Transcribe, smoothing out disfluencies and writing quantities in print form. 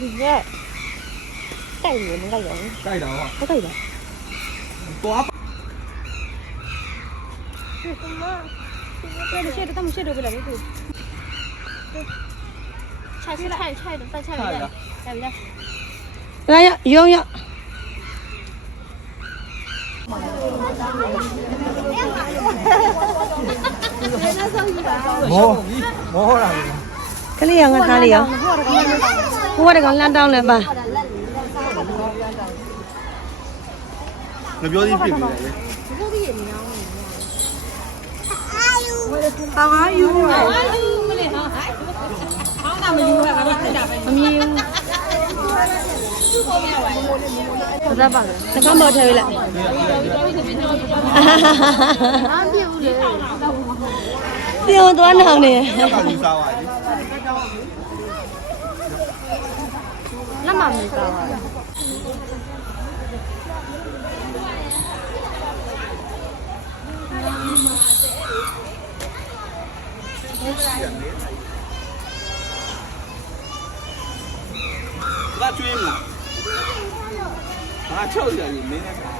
이게盖있는 거 영. ကြိုက်တာဟော 뭐가 이래? သွား 엄마. 쉐도 땀 쉐도 그래. 차이 좀 차이 좀. 야. 来呀，用呀。 မောတာ ကလေးရောငါသားလေးရောဘိုးကကောင်လမ်းတောင်းလဲပါ ငါပြောသေးဖြစ်ပြီလေ သတ်ပါလားတကမော်ထဲလိုက် 안 비울래. ပြုံသွားနောင်နေ ကလူစားပါလေ 나만 믿어. လာကျွေးမလားငါချုပ်ရရင်မင်းနဲ့ခါ